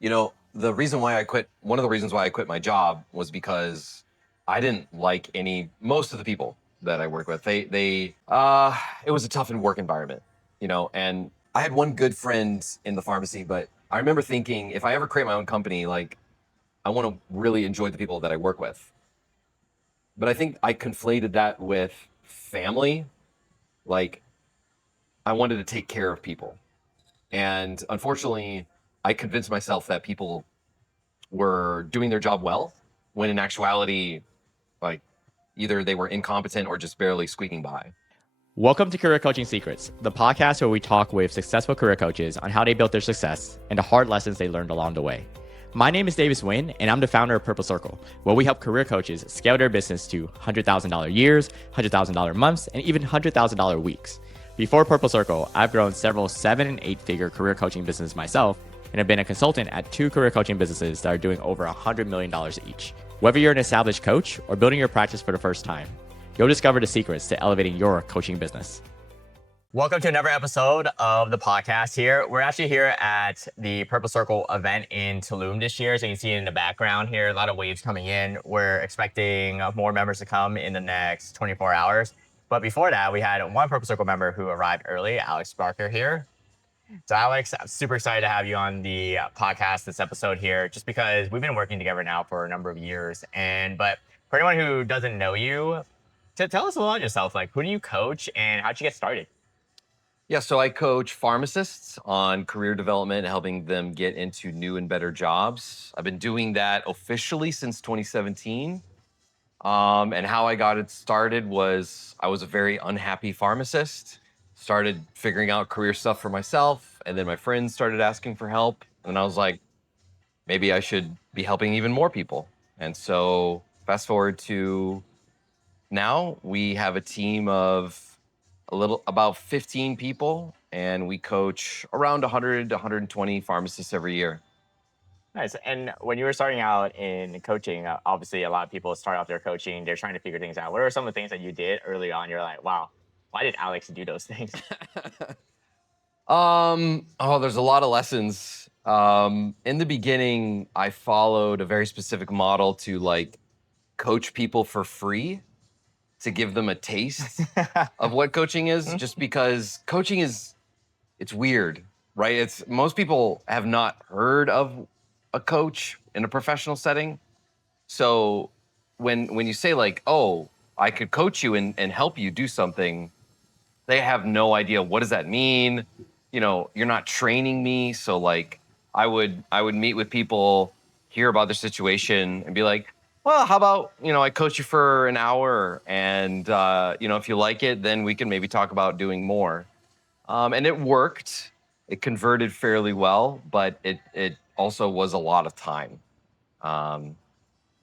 One of the reasons why I quit my job was because I didn't like most of the people that I work with. It was a tough work environment, and I had one good friend in the pharmacy, but I remember thinking if I ever create my own company, like I want to really enjoy the people that I work with. But I think I conflated that with family. Like I wanted to take care of people. And unfortunately, I convinced myself that people were doing their job well, when in actuality, like either they were incompetent or just barely squeaking by. Welcome to Career Coaching Secrets, the podcast where we talk with successful career coaches on how they built their success and the hard lessons they learned along the way. My name is Davis Nguyen, and I'm the founder of Purple Circle, where we help career coaches scale their business to $100,000 years, $100,000 months, and even $100,000 weeks. Before Purple Circle, I've grown several 7- and 8-figure career coaching businesses myself, and have been a consultant at 2 career coaching businesses that are doing over $100 million each. Whether you're an established coach or building your practice for the first time, you'll discover the secrets to elevating your coaching business. Welcome to another episode of the podcast here. We're actually here at the Purple Circle event in Tulum this year. So you can see in the background here, a lot of waves coming in. We're expecting more members to come in the next 24 hours. But before that, we had one Purple Circle member who arrived early, Alex Barker here. So Alex, I'm super excited to have you on the podcast this episode here, just because we've been working together now for a number of years. But for anyone who doesn't know you, tell us a little about yourself. Like, who do you coach and how'd you get started? Yeah, so I coach pharmacists on career development, helping them get into new and better jobs. I've been doing that officially since 2017. And how I got it started was I was a very unhappy pharmacist, started figuring out career stuff for myself, and then my friends started asking for help. And I was like, maybe I should be helping even more people. And so fast forward to now, we have a team of about 15 people, and we coach around 100 to 120 pharmacists every year. Nice. And when you were starting out in coaching, obviously a lot of people start out their coaching, they're trying to figure things out. What are some of the things that you did early on? You're like, wow, why did Alex do those things? There's a lot of lessons. In the beginning, I followed a very specific model to like coach people for free, to give them a taste of what coaching is, just because coaching it's weird, right? Most people have not heard of a coach in a professional setting. So when you say like, oh, I could coach you and help you do something, they have no idea what does that mean. You're not training me. So like I would meet with people, hear about their situation and be like, well, how about, I coach you for an hour and, if you like it, then we can maybe talk about doing more. And it worked. It converted fairly well, but it also was a lot of time.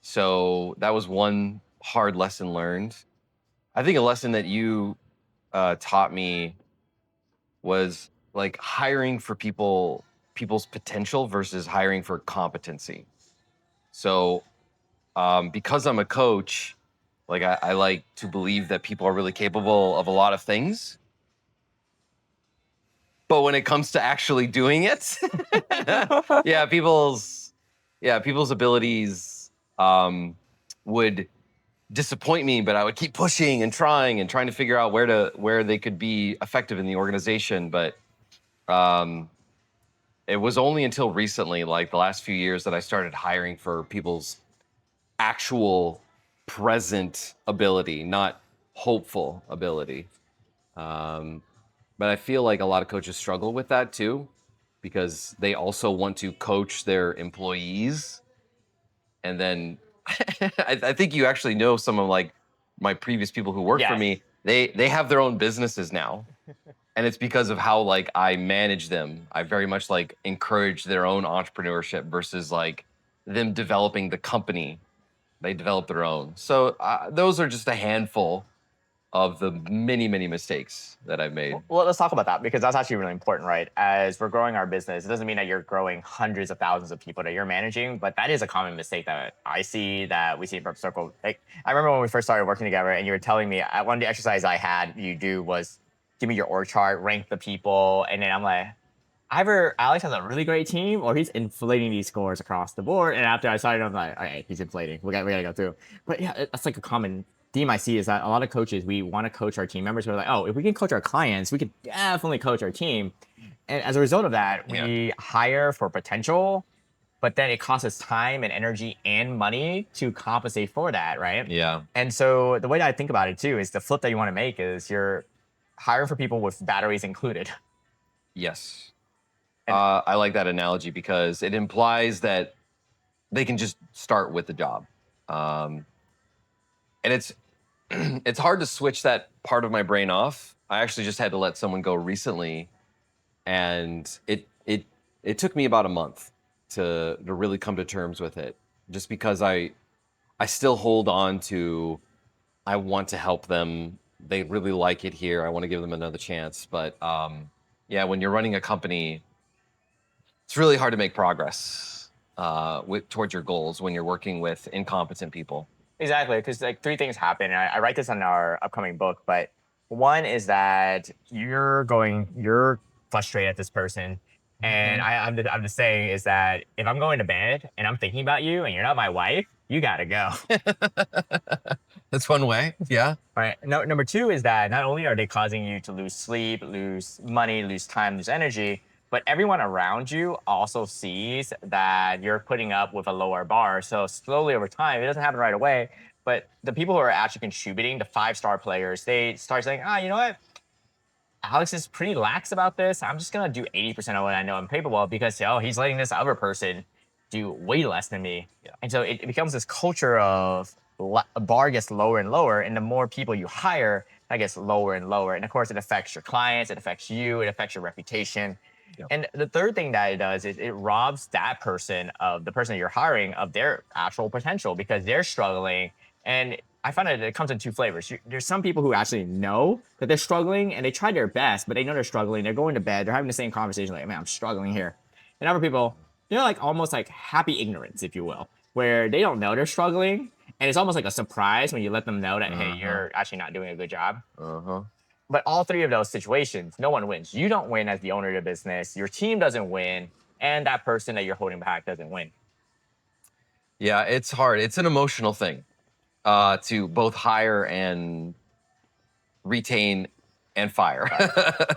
So that was one hard lesson learned. I think a lesson that you taught me was like hiring for people's potential versus hiring for competency. So because I'm a coach, like I like to believe that people are really capable of a lot of things. But when it comes to actually doing it, yeah, people's abilities would disappoint me, but I would keep pushing and trying to figure out where they could be effective in the organization. But it was only until recently, like the last few years, that I started hiring for people's actual present ability, not hopeful ability. But I feel like a lot of coaches struggle with that too, because they also want to coach their employees. And then I think you actually know some of like my previous people who work for me. They have their own businesses now. And it's because of how like I manage them. I very much like encourage their own entrepreneurship versus like them developing the company. They develop their own. So those are just a handful of the many, many mistakes that I've made. Well, let's talk about that, because that's actually really important, right? As we're growing our business, it doesn't mean that you're growing hundreds of thousands of people that you're managing, but that is a common mistake that I see, that we see in Purple Circle. Like, I remember when we first started working together and you were telling me one of the exercises I had you do was give me your org chart, rank the people, and then I'm like, either Alex has a really great team or he's inflating these scores across the board. And after I started, I'm like, all right, he's inflating. We gotta go through. But yeah, that's like a common theme I see is that a lot of coaches, we want to coach our team members. We're like, oh, if we can coach our clients, we can definitely coach our team. And as a result of that, Yeah. we hire for potential, but then it costs us time and energy and money to compensate for that, right? Yeah. And so the way that I think about it too is the flip that you want to make is you're hiring for people with batteries included. Yes. And I like that analogy because it implies that they can just start with the job. And it's it's hard to switch that part of my brain off. I actually just had to let someone go recently, and it took me about a month to really come to terms with it. Just because I still hold on to, I want to help them. They really like it here. I want to give them another chance. But yeah, when you're running a company, it's really hard to make progress towards your goals when you're working with incompetent people. exactly, because like three things happen. And I write this on our upcoming book, but one is that you're frustrated at this person. And I'm just saying is that if I'm going to bed and I'm thinking about you and you're not my wife, you gotta go. That's one way. Yeah. All right. No, number two is that not only are they causing you to lose sleep, lose money, lose time, lose energy, but everyone around you also sees that you're putting up with a lower bar. So slowly over time, it doesn't happen right away, but the people who are actually contributing, the five-star players, they start saying, you know what? Alex is pretty lax about this. I'm just gonna do 80% of what I know I'm capable of because he's letting this other person do way less than me. Yeah. And so it becomes this culture of a bar gets lower and lower, and the more people you hire, that gets lower and lower. And of course, it affects your clients, it affects you, it affects your reputation. Yeah. And the third thing that it does is it robs that person of the person that you're hiring of their actual potential because they're struggling. And I find that it comes in two flavors. There's some people who actually know that they're struggling and they try their best, but they know they're struggling. They're going to bed. They're having the same conversation like, man, I'm struggling here. And other people, they're like almost like happy ignorance, if you will, where they don't know they're struggling. And it's almost like a surprise when you let them know that, hey, you're actually not doing a good job. Uh-huh. But all three of those situations, no one wins. You don't win as the owner of the business. Your team doesn't win. And that person that you're holding back doesn't win. Yeah, it's hard. It's an emotional thing to both hire and retain and fire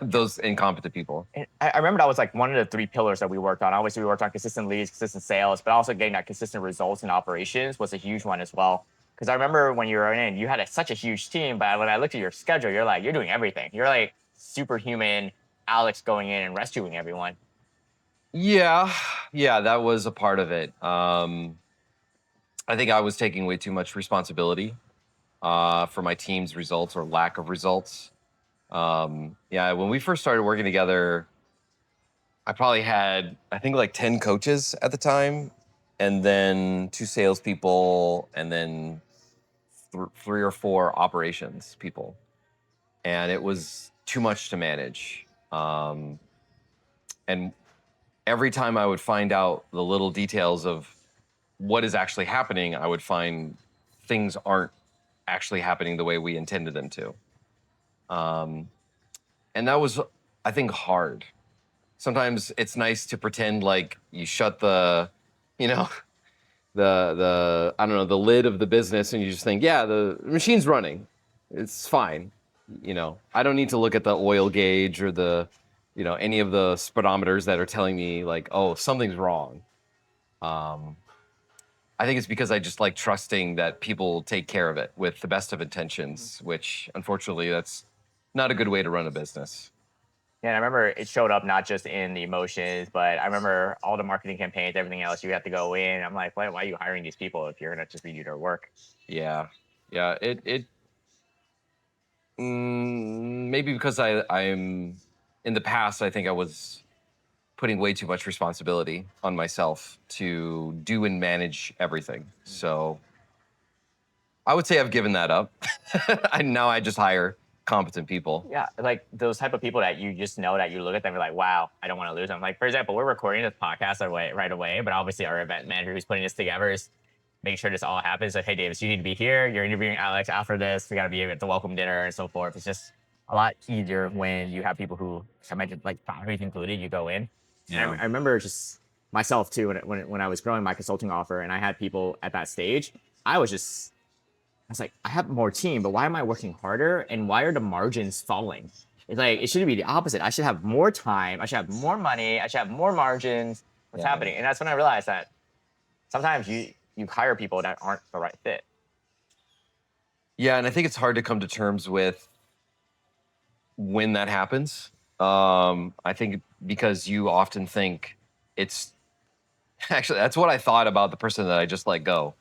those incompetent people. And I remember that was like one of the three pillars that we worked on. Obviously, we worked on consistent leads, consistent sales, but also getting that consistent results in operations was a huge one as well. Because I remember when you were in, you had such a huge team, but when I looked at your schedule, you're like, you're doing everything. You're like superhuman Alex going in and rescuing everyone. Yeah, yeah, that was a part of it. I think I was taking way too much responsibility for my team's results or lack of results. Yeah, when we first started working together, I probably had, I think, like 10 coaches at the time, and then 2 salespeople, and then 3 or 4 operations people. And it was too much to manage. And every time I would find out the little details of what is actually happening, I would find things aren't actually happening the way we intended them to. And that was, I think, hard. Sometimes it's nice to pretend like you shut the, you know, the I don't know, the lid of the business, and you just think, yeah, the machine's running, it's fine. You know, I don't need to look at the oil gauge or the, you know, any of the speedometers that are telling me like, oh, something's wrong. I think it's because I just like trusting that people take care of it with the best of intentions, which unfortunately that's not a good way to run a business. Yeah, and I remember it showed up not just in the emotions, but I remember all the marketing campaigns, everything else. You have to go in. I'm like, why are you hiring these people if you're gonna just redo their work? Yeah, yeah. Maybe because I'm in the past, I think I was putting way too much responsibility on myself to do and manage everything. So I would say I've given that up. And now I just hire competent people. Yeah, like those type of people that you just know that you look at them, you're like, wow, I don't want to lose them. Like, for example, we're recording this podcast right away, but obviously our event manager who's putting this together is making sure this all happens. Like, hey, Davis, you need to be here. You're interviewing Alex after this. We got to be at the welcome dinner and so forth. It's just a lot easier when you have people who, I mentioned, like founders included, you go in. And Yeah. I remember just myself too, when I was growing my consulting offer and I had people at that stage, I was like, I have more team, but why am I working harder? And why are the margins falling? It's like, it should be the opposite. I should have more time. I should have more money. I should have more margins. What's happening? And that's when I realized that sometimes you hire people that aren't the right fit. Yeah, and I think it's hard to come to terms with when that happens. I think because you often think it's actually that's what I thought about the person that I just let go.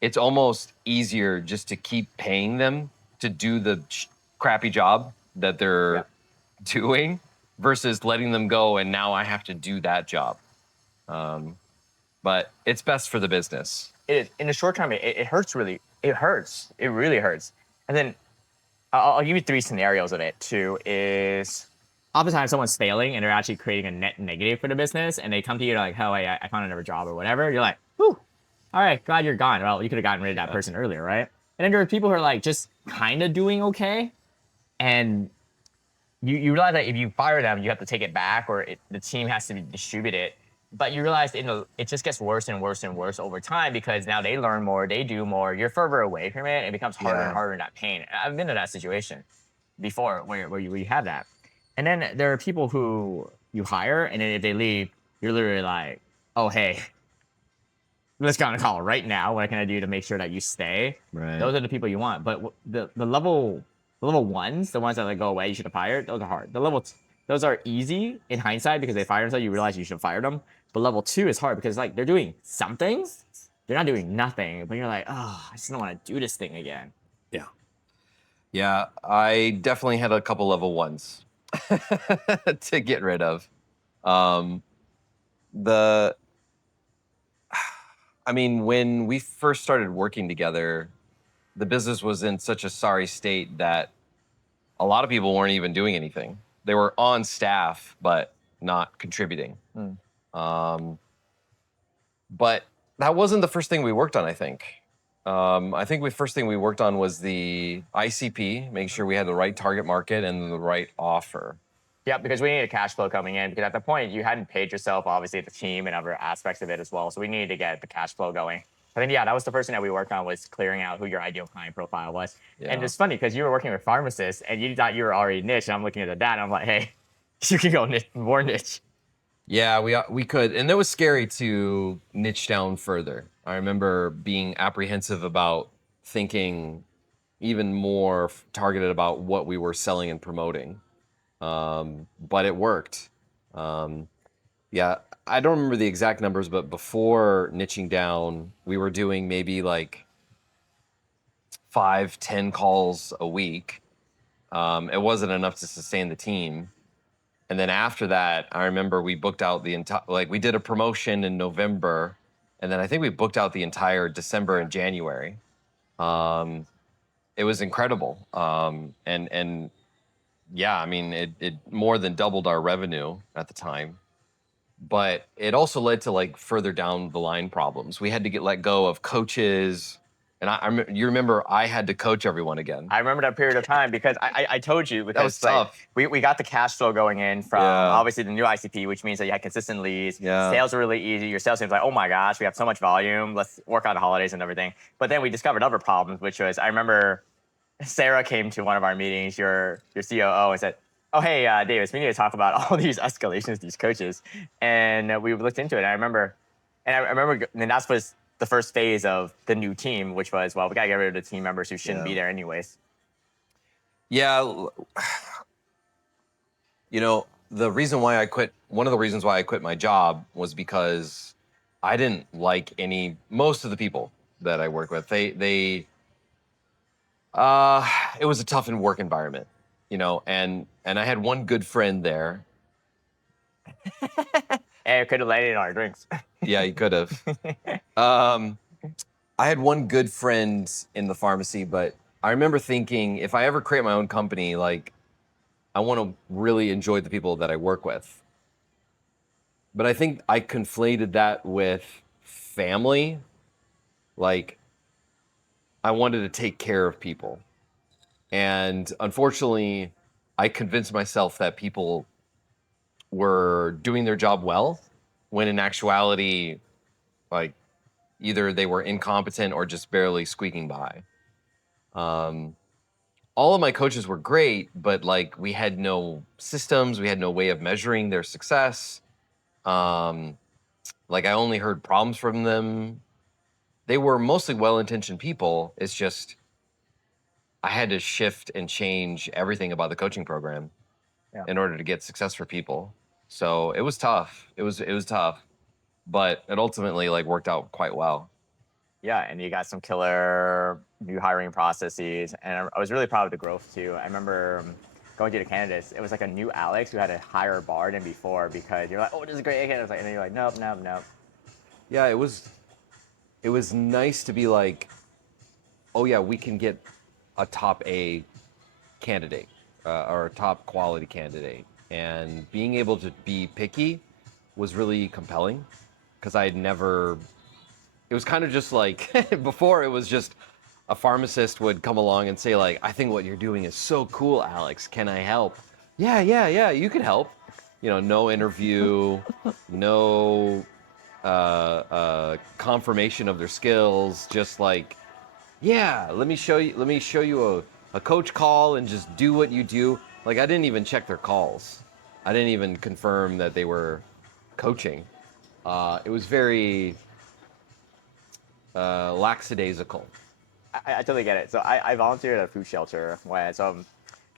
It's almost easier just to keep paying them to do the crappy job that they're doing versus letting them go and now I have to do that job. But it's best for the business. It is. In the short term, it hurts really. It hurts. It really hurts. And then I'll give you 3 scenarios of it too. Is oftentimes someone's failing and they're actually creating a net negative for the business, and they come to you like, "Oh, I found another job or whatever." You're like, "Whew, all right, glad you're gone." Well, you could have gotten rid of that person earlier, right? And then there are people who are like just kind of doing okay, and you realize that if you fire them, you have to take it back, or the team has to be distributed. But you realize it just gets worse and worse and worse over time because now they learn more, they do more, you're further away from it, it becomes harder and harder in that pain. I've been in that situation before where you have that. And then there are people who you hire, and then if they leave, you're literally like, oh, hey, let's get on a call right now. What can I do to make sure that you stay? Right. Those are the people you want. But the level ones, the ones that like go away, you should have fired. Those are hard. Those are easy in hindsight because they fired themselves. You realize you should have fired them. But level 2 is hard because like they're doing something, they're not doing nothing. But you're like, oh, I just don't want to do this thing again. Yeah. Yeah, I definitely had a couple level ones to get rid of. The I mean, when we first started working together, the business was in such a sorry state that a lot of people weren't even doing anything. They were on staff, but not contributing. But that wasn't the first thing we worked on, I think. I think the first thing we worked on was the ICP, make sure we had the right target market and the right offer. Yeah, because we needed cash flow coming in. Because at the point, you hadn't paid yourself, obviously, the team and other aspects of it as well. So we needed to get the cash flow going. I think, yeah, that was the first thing that we worked on, was clearing out who your ideal client profile was. Yeah. And it's funny because you were working with pharmacists and you thought you were already niche. And I'm looking at the data and I'm like, hey, you can go more niche. Yeah, we could. And it was scary to niche down further. I remember being apprehensive about thinking even more targeted about what we were selling and promoting. But it worked. Yeah, I don't remember the exact numbers, but before niching down, we were doing maybe like 5-10 calls a week. It wasn't enough to sustain the team. And then after that, I remember we booked out the entire, like we did a promotion in November, and then I think we booked out the entire December and January. It was incredible. And yeah, I mean, it more than doubled our revenue at the time. But it also led to like further down the line problems. We had to get let go of coaches. And you remember I had to coach everyone again. I remember that period of time because I told you, because That was tough. We got the cash flow going in from obviously the new ICP, which means that you had consistent leads. Yeah. Sales were really easy. Your sales team was like, oh my gosh, we have so much volume. Let's work on the holidays and everything. But then we discovered other problems, which was, I remember Sarah came to one of our meetings, your COO, and said, oh, hey, Davis, we need to talk about all these escalations, these coaches. And we looked into it. And I remember, and that was the first phase of the new team, which was, well, we got to get rid of the team members who shouldn't be there anyways. Yeah. You know, one of the reasons why I quit my job was because I didn't like most of the people that I work with. It was a tough work environment, you know, and I had one good friend there. And it could have landed in our drinks. Yeah, you could have. I had one good friend in the pharmacy, but I remember thinking, if I ever create my own company, like, I want to really enjoy the people that I work with. But I think I conflated that with family. Like, I wanted to take care of people. And unfortunately, I convinced myself that people were doing their job well, when in actuality, like either they were incompetent or just barely squeaking by. Um, all of my coaches were great, but like we had no systems, we had no way of measuring their success. Um, like I only heard problems from them. They were mostly well-intentioned people. It's just I had to shift and change everything about the coaching program Yeah. in order to get success for people. So it was tough. It was tough, but it ultimately like worked out quite well. Yeah, and you got some killer new hiring processes, and I was really proud of the growth too. I remember going to the candidates. It was like a new Alex who had a higher bar than before because you're like, oh, this is great, and then you're like, nope, nope, nope. Yeah, it was nice to be like, oh yeah, we can get a top A candidate or a top quality candidate, and being able to be picky was really compelling because I had never. It was kind of just like before. It was just a pharmacist would come along and say like, I think what you're doing is so cool, Alex. Can I help? Yeah, yeah, yeah. You can help. No interview, no confirmation of their skills. Just like, yeah, let me show you a coach call and just do what you do. Like I didn't even check their calls. I didn't even confirm that they were coaching. It was very lackadaisical. I totally get it. So I volunteered at a food shelter when so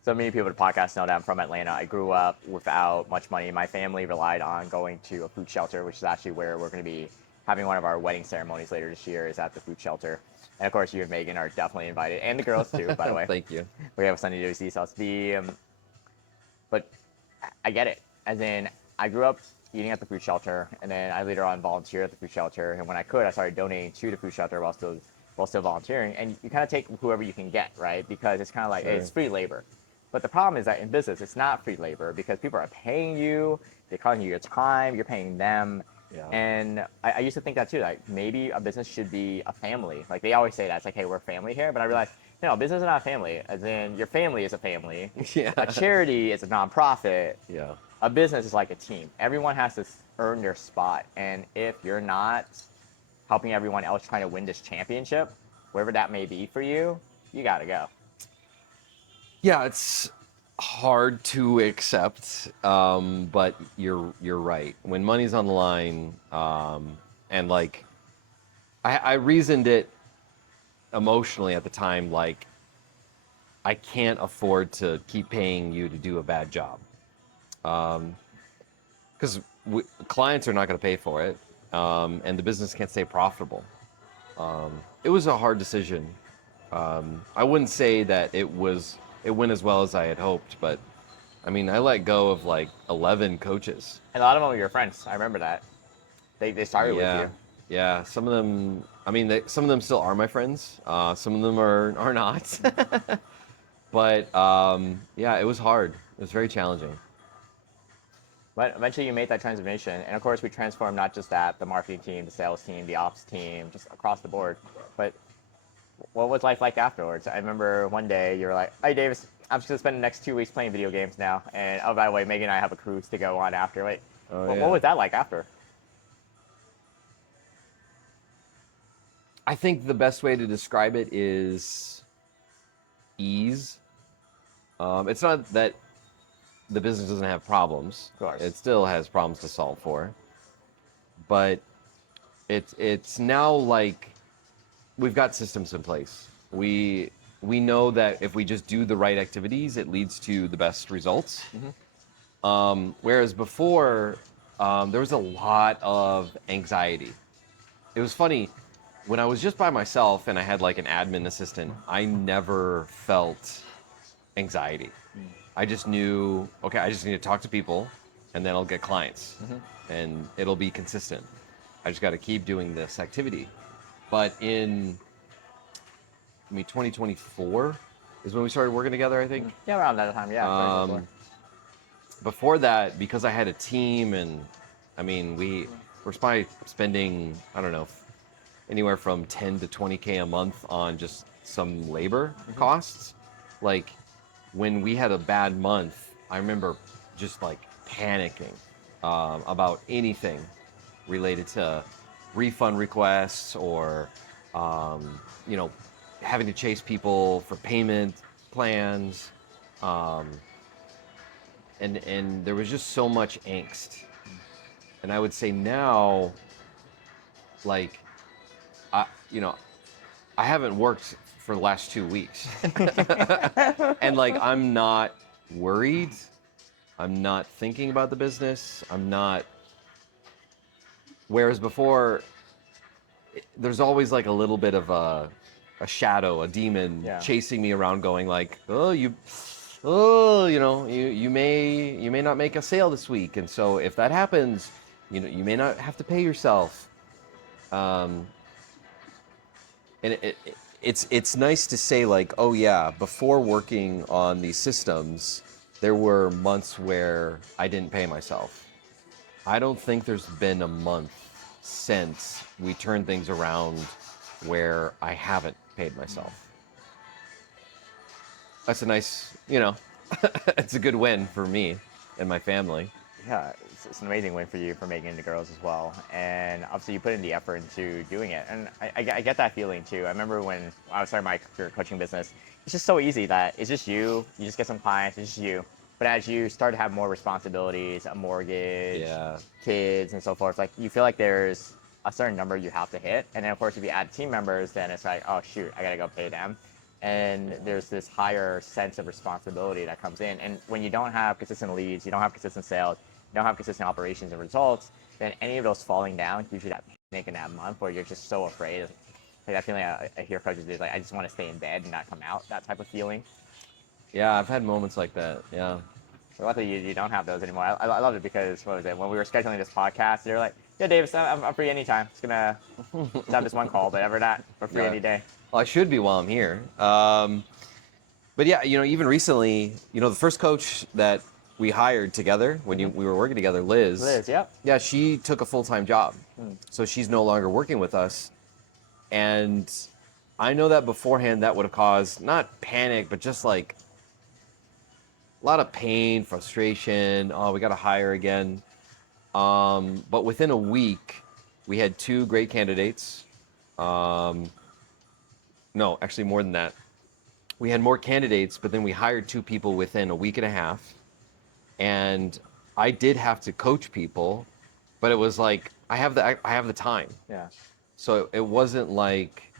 many people at the podcast know that I'm from Atlanta. I grew up without much money. My family relied on going to a food shelter, which is actually where we're going to be having one of our wedding ceremonies later this year. Is at the food shelter, and of course you and Megan are definitely invited, and the girls too. By the way, Thank you. we have a Sunday Josie sauce. But I get it. As in, I grew up eating at the food shelter, and then I later on volunteered at the food shelter. And when I could, I started donating to the food shelter while still volunteering. And you kind of take whoever you can get, right? Because it's kind of like, hey, it's free labor. But the problem is that in business, it's not free labor because people are paying you, they're costing you your time, you're paying them. Yeah. And I used to think that too, like maybe a business should be a family. Like they always say that, it's like, hey, we're a family here. But I realized, no, business is not a family. As in, your family is a family. Yeah. A charity is a nonprofit. Yeah. A business is like a team. Everyone has to earn their spot. And if you're not helping everyone else trying to win this championship, wherever that may be for you, you got to go. Yeah, it's hard to accept, but you're right. When money's on the line, and like, I reasoned it emotionally at the time, like, I can't afford to keep paying you to do a bad job, because clients are not going to pay for it, and the business can't stay profitable. It was a hard decision. I wouldn't say that it went as well as I had hoped, but I mean, I let go of like 11 coaches. And a lot of them were your friends. I remember that. They started with Yeah, you. yeah. Some of them, I mean, some of them still are my friends. Some of them are not. But yeah, it was hard. It was very challenging. But eventually you made that transformation. And of course, we transformed not just that, the marketing team, the sales team, the ops team, just across the board. But what was life like afterwards? I remember one day you were like, hey, Davis, I'm just going to spend the next 2 weeks playing video games now. And oh, by the way, Megan and I have a cruise to go on after. Wait, Oh, what yeah. was that like after? I think the best way to describe it is ease. It's not that the business doesn't have problems. Of course. It still has problems to solve for. But it's now like we've got systems in place. We know that if we just do the right activities, it leads to the best results. Whereas before, there was a lot of anxiety. It was funny, when I was just by myself and I had like an admin assistant, I never felt anxiety. I just knew, okay, I just need to talk to people and then I'll get clients and it'll be consistent. I just got to keep doing this activity. But in 2024 is when we started working together, I think. Yeah, around that time, yeah. Before that, because I had a team and I mean, we're probably spending, I don't know, anywhere from 10 to 20K a month on just some labor costs. Like, when we had a bad month, I remember just like panicking about anything related to refund requests or, you know, having to chase people for payment plans. Um, and there was just so much angst. And I would say now, like, you know, I haven't worked for the last 2 weeks. And like, I'm not worried. I'm not thinking about the business. I'm not. Whereas before, there's always like a little bit of a shadow, a demon chasing me around, going like, "Oh, you know, you may not make a sale this week, and so if that happens, you know, you may not have to pay yourself." Um, and it's nice to say like, oh yeah, before working on these systems, there were months where I didn't pay myself. I don't think there's been a month since we turned things around where I haven't paid myself. That's a nice, you know, it's a good win for me and my family. Yeah, it's an amazing win for you for making it into girls as well. And obviously you put in the effort into doing it. And I get that feeling too. I remember when I was starting my career coaching business, it's just so easy that it's just you just get some clients, it's just you. But as you start to have more responsibilities, a mortgage, kids and so forth, like you feel like there's a certain number you have to hit. And then of course if you add team members, then it's like, oh shoot, I gotta go pay them. And there's this higher sense of responsibility that comes in. And when you don't have consistent leads, you don't have consistent sales, you don't have consistent operations and results, then any of those falling down gives you that panic in that month where you're just so afraid. Like that feeling I hear coaches do, like I just want to stay in bed and not come out, that type of feeling. Yeah, I've had moments like that. Yeah. So luckily you don't have those anymore. I love it because, what was it, when we were scheduling this podcast, they're like, yeah, Davis, I'm free anytime. Just gonna have this one call, but ever that, we're free any day. Well, I should be while I'm here. But yeah, you know, even recently, you know, the first coach that we hired together when we were working together, Liz. Liz, yep. Yeah, she took a full-time job. So she's no longer working with us. And I know that beforehand that would have caused not panic, but just like a lot of pain, frustration. Oh, we got to hire again. But within a week, we had 2 great candidates. No, actually more than that. We had more candidates, but then we hired 2 people within a week and a half. And I did have to coach people, but it was like I have the time. Yeah. So it wasn't like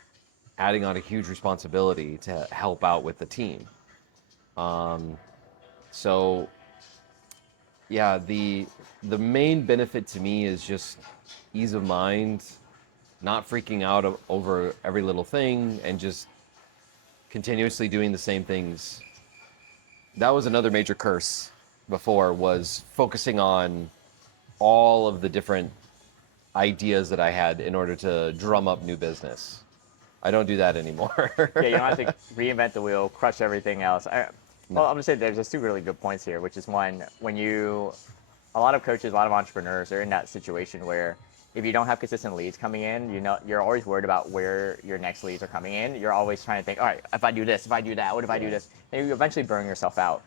adding on a huge responsibility to help out with the team. So yeah, the main benefit to me is just ease of mind, not freaking out over every little thing, and just continuously doing the same things. That was another major curse before, was focusing on all of the different ideas that I had in order to drum up new business. I don't do that anymore. Yeah, you don't have to reinvent the wheel, crush everything else. Well, I'm gonna say there's just 2 really good points here, which is one, a lot of coaches, a lot of entrepreneurs are in that situation where if you don't have consistent leads coming in, you know, you're always worried about where your next leads are coming in. You're always trying to think, all right, if I do this, if I do that, what if I do this? And you eventually burn yourself out.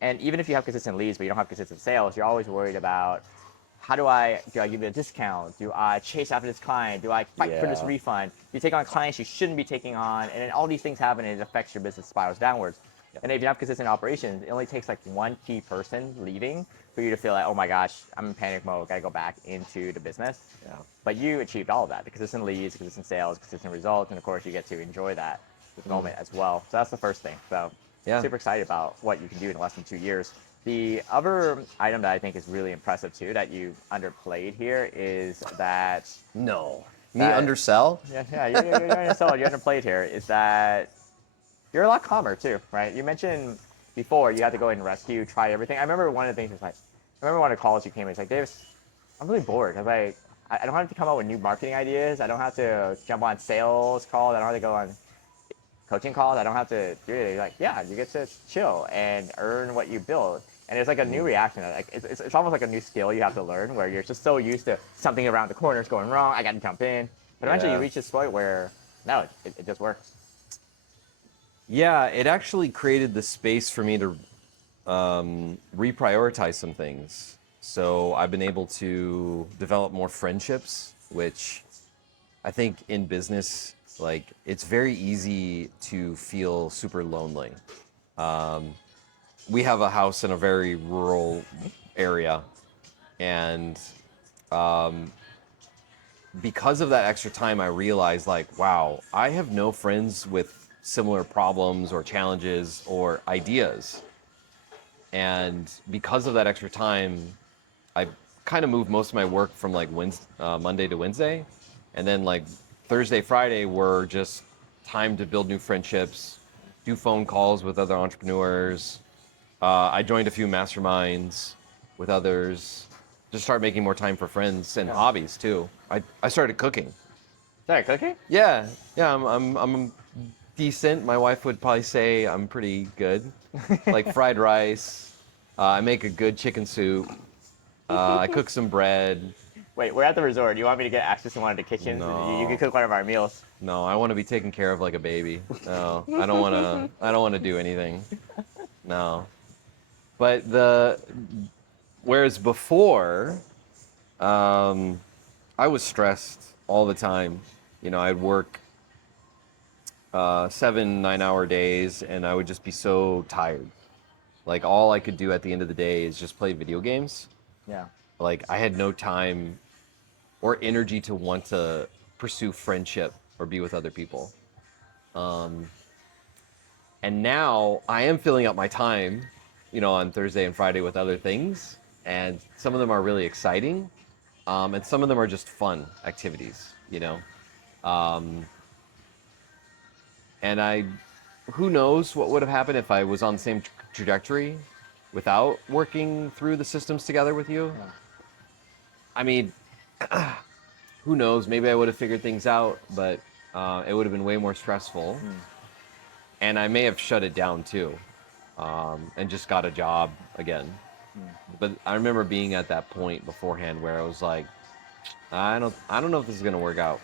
And even if you have consistent leads, but you don't have consistent sales, you're always worried about, do I give you a discount? Do I chase after this client? Do I fight for this refund? You take on clients you shouldn't be taking on, and then all these things happen and it affects your business, spirals downwards. And if you have consistent operations, it only takes like one key person leaving for you to feel like, oh my gosh, I'm in panic mode, gotta go back into the business. Yeah. But you achieved all of that, the consistent leads, consistent sales, consistent results, and of course you get to enjoy that moment as well. So that's the first thing. So super excited about what you can do in less than 2 years. The other item that I think is really impressive too, that you underplayed here, is that Me undersell? yeah, you're undersold, you're underplayed here, is that you're a lot calmer too, right? You mentioned before you had to go and rescue, try everything. I remember one of the things was like, I remember one of the calls you came in, it's like, Davis, I'm really bored. I was like, I don't have to come up with new marketing ideas. I don't have to jump on sales calls. I don't have to go on coaching calls. I don't have to do it. Like, yeah, you get to chill and earn what you build. And it's like a new reaction. Like it's almost like a new skill you have to learn, where you're just so used to something around the corner is going wrong. I got to jump in. But eventually you reach this point where, no, it just works. Yeah, it actually created the space for me to reprioritize some things. So I've been able to develop more friendships, which I think in business, like it's very easy to feel super lonely. We have a house in a very rural area, and because of that extra time, I realized like, wow, I have no friends with similar problems or challenges or ideas. And because of that extra time, I kind of moved most of my work from like Monday to Wednesday, and then like Thursday, Friday were just time to build new friendships, do phone calls with other entrepreneurs. I joined a few masterminds with others. Just start making more time for friends and hobbies too. I started cooking. Sorry, cooking? Yeah, yeah, I'm decent. My wife would probably say I'm pretty good. Like fried rice. I make a good chicken soup. I cook some bread. Wait, we're at the resort. You want me to get access to one of the kitchens? You can No, cook one of our meals. no, I want to be taken care of like a baby. No, I don't want to. I don't want to do anything. No, but whereas before, I was stressed all the time. You know, I'd work 7, 9 hour days, and I would just be so tired. Like all I could do at the end of the day is just play video games. Yeah. Like I had no time or energy to want to pursue friendship or be with other people. And now I am filling up my time, you know, on Thursday and Friday with other things, and some of them are really exciting, and some of them are just fun activities, you know. Um, and who knows what would have happened if I was on the same trajectory without working through the systems together with you. Yeah. I mean, who knows? Maybe I would have figured things out, but it would have been way more stressful. And I may have shut it down too, and just got a job again. But I remember being at that point beforehand where I was like, I don't know if this is gonna work out.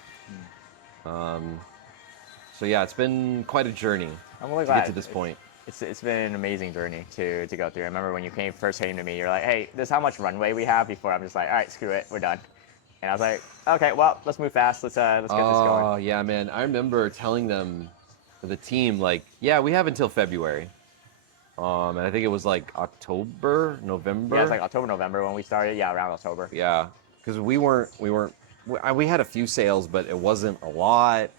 So yeah, it's been quite a journey I'm really to get glad. to this point. It's been an amazing journey to go through. I remember when you first came to me, you're like, hey, this is how much runway we have before I'm just like, all right, screw it, we're done. And I was like, okay, well, let's move fast. Let's get this going. Oh yeah, man. I remember telling them, the team, like, yeah, we have until February. And I think it was like October, November. Yeah, it's like October, November when we started. Yeah, around October. Yeah, because we had a few sales, but it wasn't a lot.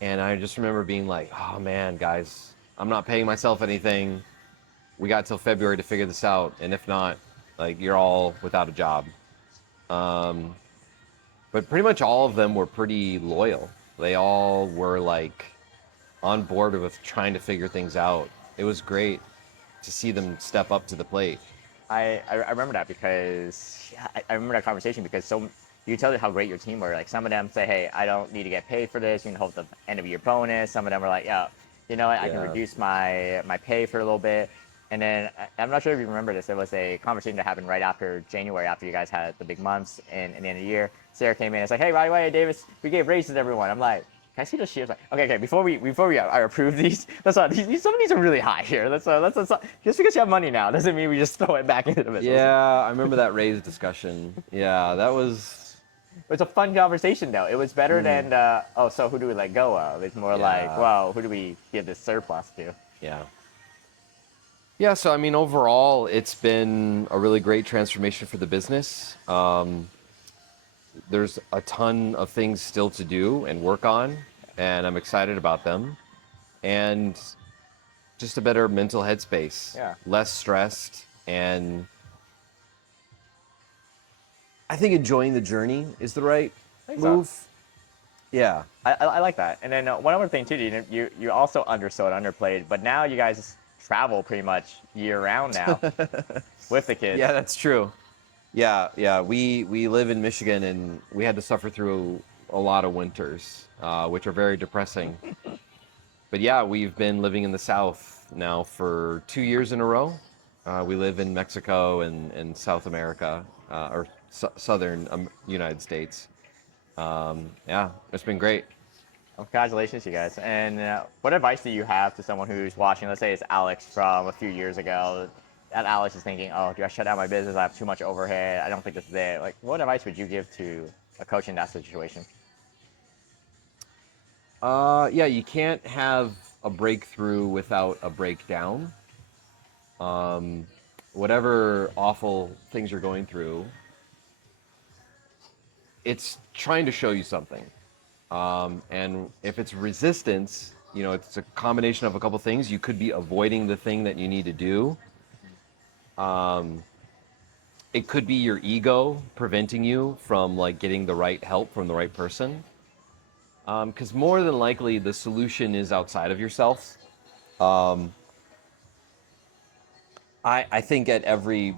And I just remember being like, oh man, guys, I'm not paying myself anything. We got till February to figure this out, and if not, like you're all without a job. But pretty much all of them were pretty loyal. They all were like on board with trying to figure things out. It was great to see them step up to the plate. I remember that because yeah, I remember that conversation because you tell them how great your team were. Like some of them say, hey, I don't need to get paid for this. You can hold the end of your bonus. Some of them were like, yeah, you know what, I can Yeah. reduce my pay for a little bit. And then I'm not sure if you remember this. There was a conversation that happened right after January, after you guys had the big months and the end of the year. Sarah came in. It's like, hey, by the way, Davis, we gave raises to everyone. I'm like, can I see those sheets? Like, okay. Before we approve these, let's not. Some of these are really high here. Let's not, just because you have money now doesn't mean we just throw it back into the business. Yeah, I remember that raise discussion. Yeah, that was. It's a fun conversation though. It was better than oh, so who do we let go of? It's more like, Yeah. well, who do we give this surplus to? Yeah. Yeah, so I mean, overall, it's been a really great transformation for the business. There's a ton of things still to do and work on, and I'm excited about them. And just a better mental headspace. Yeah. Less stressed, and I think enjoying the journey is the right Think so. move. Yeah. I like that. And then one other thing too, you also undersold, underplayed, but now you guys travel pretty much year round now with the kids. Yeah, that's true. Yeah, yeah. We live in Michigan, and we had to suffer through a lot of winters, which are very depressing. But yeah, we've been living in the South now for 2 years in a row. We live in Mexico and South America, or southern United States. Yeah, it's been great. Well, congratulations, you guys. And what advice do you have to someone who's watching? Let's say it's Alex from a few years ago. That Alex is thinking, oh, do I shut down my business? I have too much overhead. I don't think this is it. Like, what advice would you give to a coach in that situation? Yeah, you can't have a breakthrough without a breakdown. Whatever awful things you're going through, it's trying to show you something. And if it's resistance, it's a combination of a couple things. You could be avoiding the thing that you need to do. It could be your ego preventing you from like getting the right help from the right person. Because more than likely the solution is outside of yourself. I think at every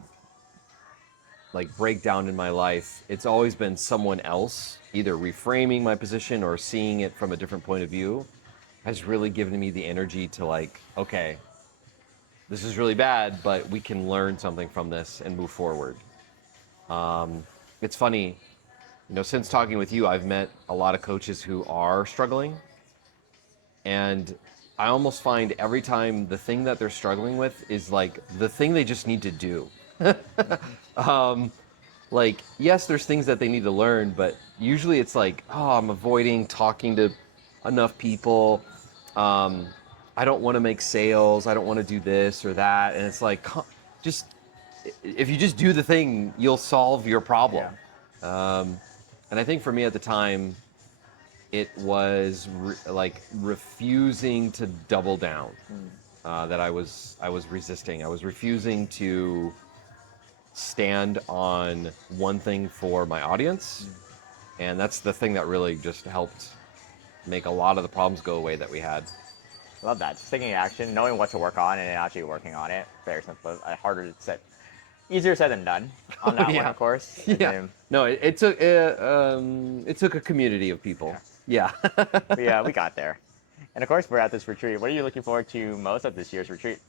like breakdown in my life, it's always been someone else either reframing my position or seeing it from a different point of view has really given me the energy to like, okay, this is really bad, but we can learn something from this and move forward. It's funny, since talking with you, I've met a lot of coaches who are struggling, and I almost find every time the thing that they're struggling with is like the thing they just need to do. Like, yes, there's things that they need to learn, but usually it's like, oh, I'm avoiding talking to enough people. I don't want to make sales. I don't want to do this or that. And it's like, just, if you just do the thing, you'll solve your problem. Yeah. And I think for me at the time, it was like refusing to double down. That I was resisting. I was refusing to stand on one thing for my audience, and that's the thing that really just helped make a lot of the problems go away that we had. Love that. Just taking action, knowing what to work on, and actually working on it. Very simple. Harder to set, easier said than done on that one, of course. Yeah. No, it took a community of people. Yeah. Yeah, we got there. And of course, we're at this retreat. What are you looking forward to most at this year's retreat?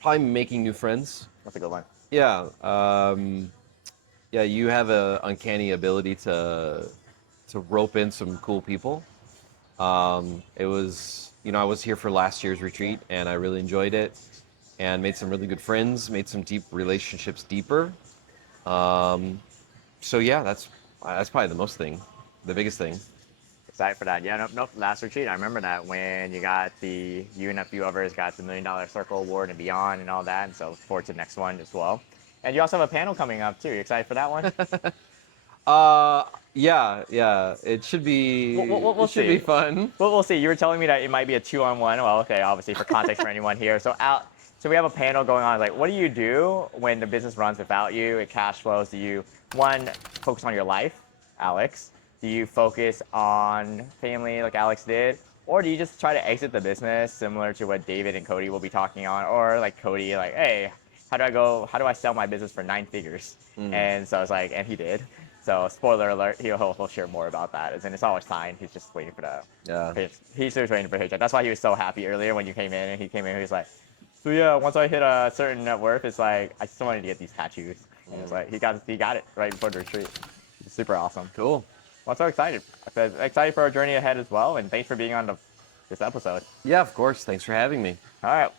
Probably making new friends. That's a good one. Yeah. Yeah, you have a uncanny ability to rope in some cool people. It was, I was here for last year's retreat and I really enjoyed it and made some really good friends, made some deep relationships deeper. So yeah, that's probably the biggest thing. Excited for that. Yeah, nope. Last retreat, I remember that when you and a few others got the $1 Million Circle Award and beyond and all that. And so look forward to the next one as well. And you also have a panel coming up too. You excited for that one? Yeah. It should be. We'll it should see. be fun. We'll see. You were telling me that it might be a 2-on-1. Well, okay, obviously for context for anyone here. So we have a panel going on. Like, what do you do when the business runs without you? It cash flows. Do you focus on your life, Alex? Do you focus on family like Alex did? Or do you just try to exit the business similar to what David and Cody will be talking on? Or like Cody, like, hey, how do I sell my business for 9 figures? And so it's like, and he did. So spoiler alert, he'll share more about that. And it's always fine. He's just waiting for he's just waiting for paycheck. That's why he was so happy earlier when you came in and he was like, so yeah, once I hit a certain net worth, it's like, I just wanted to get these tattoos. And it's like, he got it right before the retreat. It's super awesome. Cool. Well, I'm so excited. I'm excited for our journey ahead as well, and thanks for being on this episode. Yeah, of course. Thanks for having me. All right.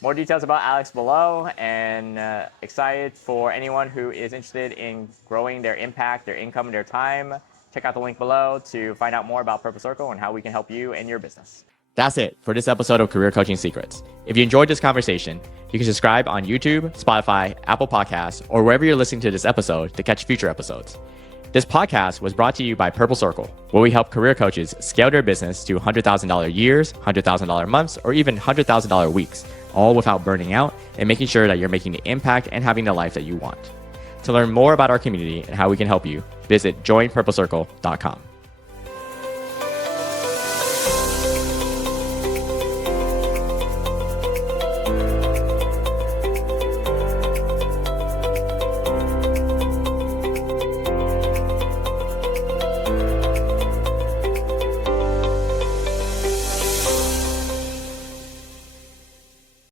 More details about Alex below, and excited for anyone who is interested in growing their impact, their income, and their time. Check out the link below to find out more about Purple Circle and how we can help you and your business. That's it for this episode of Career Coaching Secrets. If you enjoyed this conversation, you can subscribe on YouTube, Spotify, Apple Podcasts, or wherever you're listening to this episode to catch future episodes. This podcast was brought to you by Purple Circle, where we help career coaches scale their business to $100,000 years, $100,000 months, or even $100,000 weeks, all without burning out and making sure that you're making the impact and having the life that you want. To learn more about our community and how we can help you, visit joinpurplecircle.com.